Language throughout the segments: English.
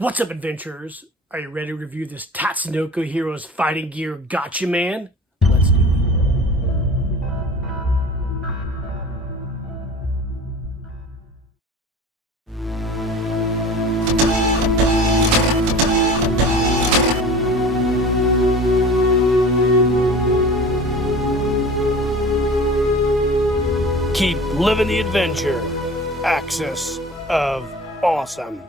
What's up, adventurers? Are you ready to review this Tatsunoko Heroes Fighting Gear Gatchaman? Let's do it. Keep living the adventure. Axis of Awesome.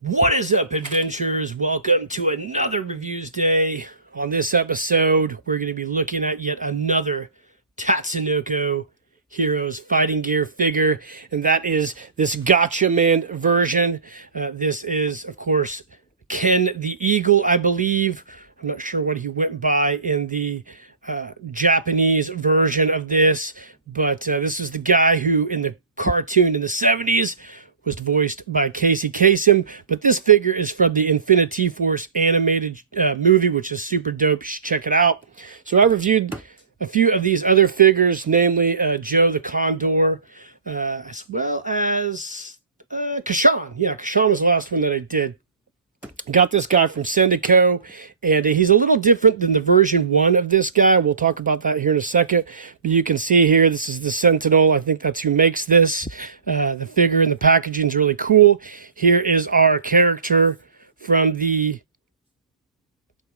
What is up, adventurers? Welcome to another Reviews Day. On this episode, we're going to be looking at yet another Tatsunoko Heroes Fighting Gear figure, and that is this Gatchaman version. This is, of course, Ken the Eagle, I believe. I'm not sure what he went by in the Japanese version of this, but this is the guy who, in the cartoon in the 70s, was voiced by Casey Kasem, but this figure is from the Infinity Force animated movie, which is super dope. You should check it out. So I reviewed a few of these other figures, namely Joe the Condor, as well as Kashan. Yeah, Kashan was the last one that I did. Got this guy from Sentinel, and he's a little different than the version 1 of this guy. We'll talk about that here in a second. But you can see here, this is the Sentinel. I think that's who makes this. The figure and the packaging is really cool. Here is our character from the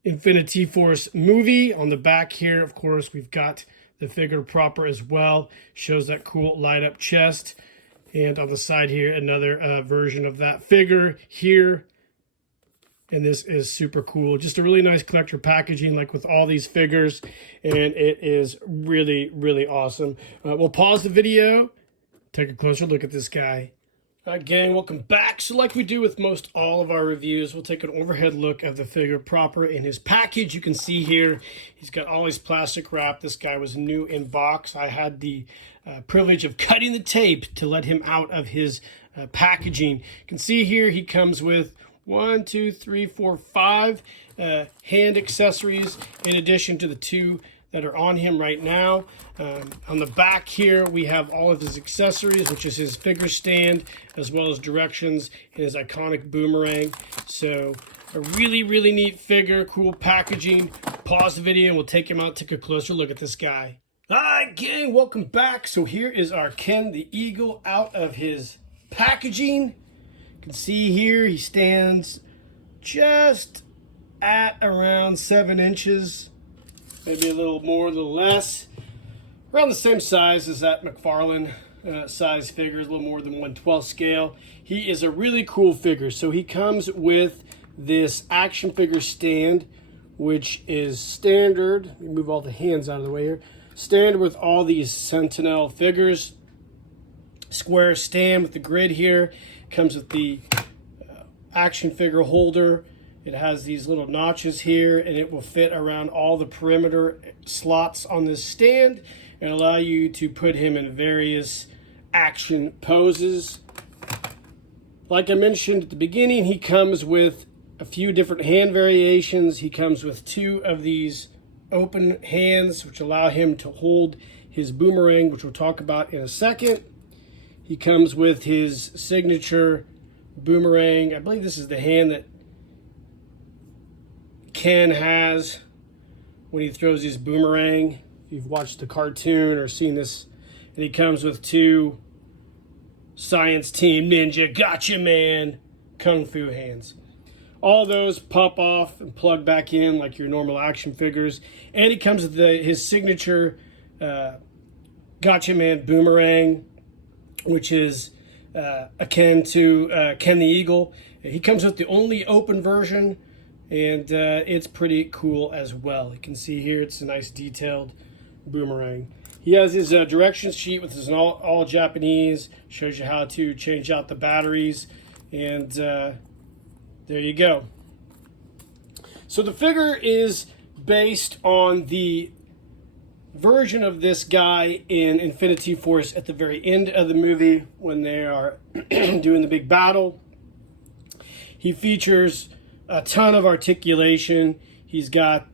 Infinity Force movie. On the back here, of course, we've got the figure proper as well. Shows that cool light-up chest. And on the side here, another version of that figure here. And this is super cool. Just a really nice collector packaging, like with all these figures. And it is really, really awesome. We'll pause the video, take a closer look at this guy. All right, gang, welcome back. So like we do with most all of our reviews, we'll take an overhead look of the figure proper in his package. You can see here, he's got all his plastic wrap. This guy was new in box. I had the privilege of cutting the tape to let him out of his packaging. You can see here, he comes with 1, 2, 3, 4, 5 hand accessories in addition to the 2 that are on him right now. On the back here, we have all of his accessories, which is his figure stand, as well as directions and his iconic boomerang. So a really, really neat figure, cool packaging. Pause the video and we'll take him out, take a closer look at this guy. All right, gang, welcome back. So here is our Ken the Eagle out of his packaging. You can see here he stands just at around 7 inches, maybe a little more, a little less, around the same size as that McFarlane size figure, a little more than 1/12 scale. He is a really cool figure. So he comes with this action figure stand, which is standard. Let me move all the hands out of the way here. Standard with all these Sentinel figures. Square stand with the grid here. Comes with the action figure holder. It has these little notches here, and it will fit around all the perimeter slots on this stand and allow you to put him in various action poses. Like I mentioned at the beginning, he comes with a few different hand variations. He comes with 2 of these open hands, which allow him to hold his boomerang, which we'll talk about in a second. He comes with his signature boomerang. I believe this is the hand that Ken has when he throws his boomerang. If you've watched the cartoon or seen this. And he comes with 2 Science Team Ninja Gatchaman Kung Fu hands. All those pop off and plug back in like your normal action figures. And he comes with his signature Gatchaman boomerang, which is akin to Ken the Eagle. He comes with the only open version, and it's pretty cool as well. You can see here, it's a nice detailed boomerang. He has his directions sheet, which is all Japanese, shows you how to change out the batteries, and there you go. So the figure is based on the version of this guy in Infinity Force at the very end of the movie when they are doing the big battle. He features a ton of articulation. He's got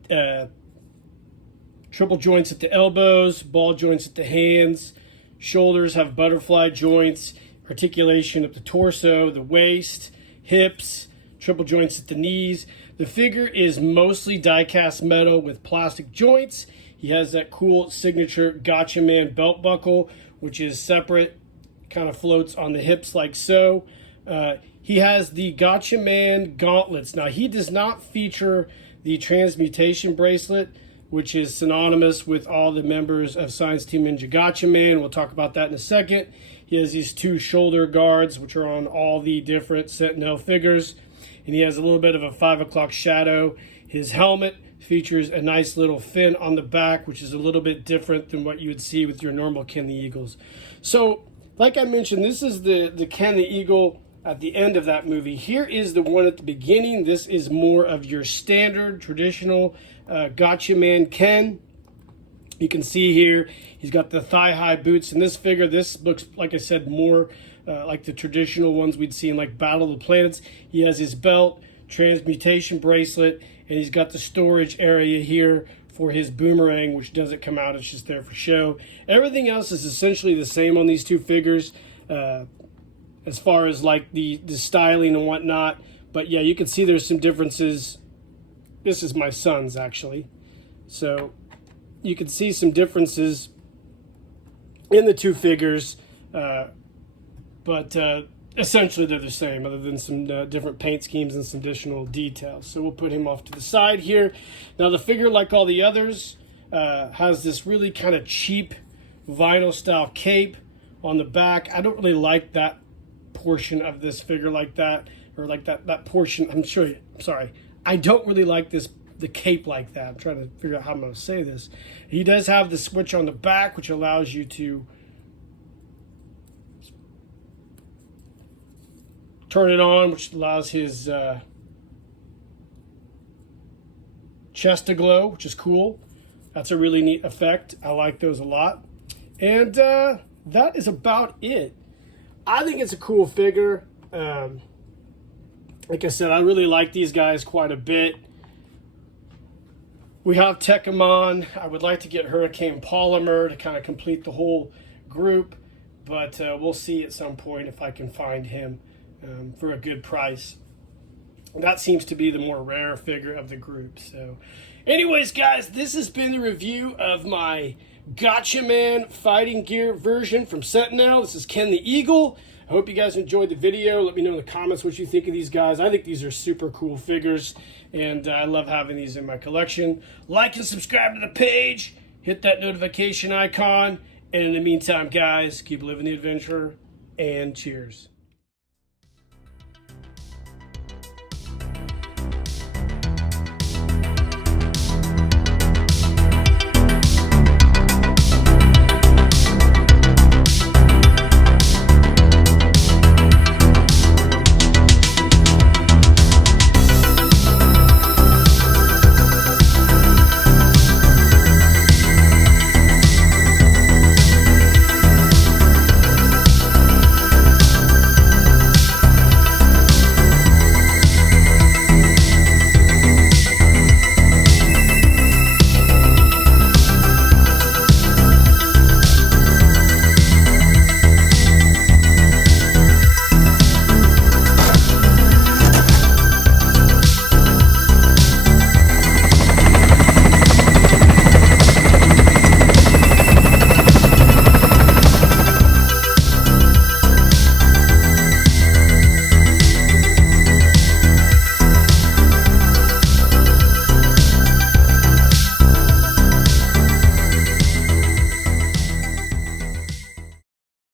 triple joints at the elbows, ball joints at the hands, shoulders have butterfly joints, articulation at the torso, the waist. hips, triple joints at the knees. The figure is mostly die-cast metal with plastic joints. He has that cool signature Gatchaman belt buckle, which is separate, kind of floats on the hips like so. He has the Gatchaman gauntlets. Now, he does not feature the transmutation bracelet, which is synonymous with all the members of Science Team Ninja Gatchaman. We'll talk about that in a second. He has these 2 shoulder guards, which are on all the different Sentinel figures. And he has a little bit of a 5 o'clock shadow. His helmet features a nice little fin on the back, which is a little bit different than what you would see with your normal Ken the Eagles. So, like I mentioned, this is the Ken the Eagle at the end of that movie. Here is the one at the beginning. This is more of your standard, traditional Gatchaman Ken. You can see here, he's got the thigh-high boots in this figure. This looks, like I said, more like the traditional ones we'd see in like Battle of the Planets. He has his belt, transmutation bracelet, and he's got the storage area here for his boomerang, which doesn't come out. It's just there for show. Everything else is essentially the same on these 2 figures as far as like the styling and whatnot. But yeah, you can see there's some differences. This is my son's, actually. So you can see some differences in the 2 figures, but essentially they're the same, other than some different paint schemes and some additional details. So we'll put him off to the side here. Now, the figure, like all the others, has this really kind of cheap vinyl style cape on the back. I don't really like that portion of this figure like that, or like that portion. I don't really like the cape like that. I'm trying to figure out how I'm going to say this. He does have the switch on the back, which allows you to turn it on, which allows his chest to glow, which is cool. That's a really neat effect. I like those a lot. And that is about it. I think it's a cool figure. Like I said, I really like these guys quite a bit. We have Gatchaman. I would like to get Hurricane Polymer to kind of complete the whole group, but we'll see at some point if I can find him for a good price. And that seems to be the more rare figure of the group. So anyways, guys, this has been the review of my Gatchaman fighting gear version from Sentinel. This is Ken the Eagle. I hope you guys enjoyed the video. Let me know in the comments what you think of these guys. I think these are super cool figures, and I love having these in my collection. Like and subscribe to the page. Hit that notification icon. And in the meantime, guys, keep living the adventure, and cheers.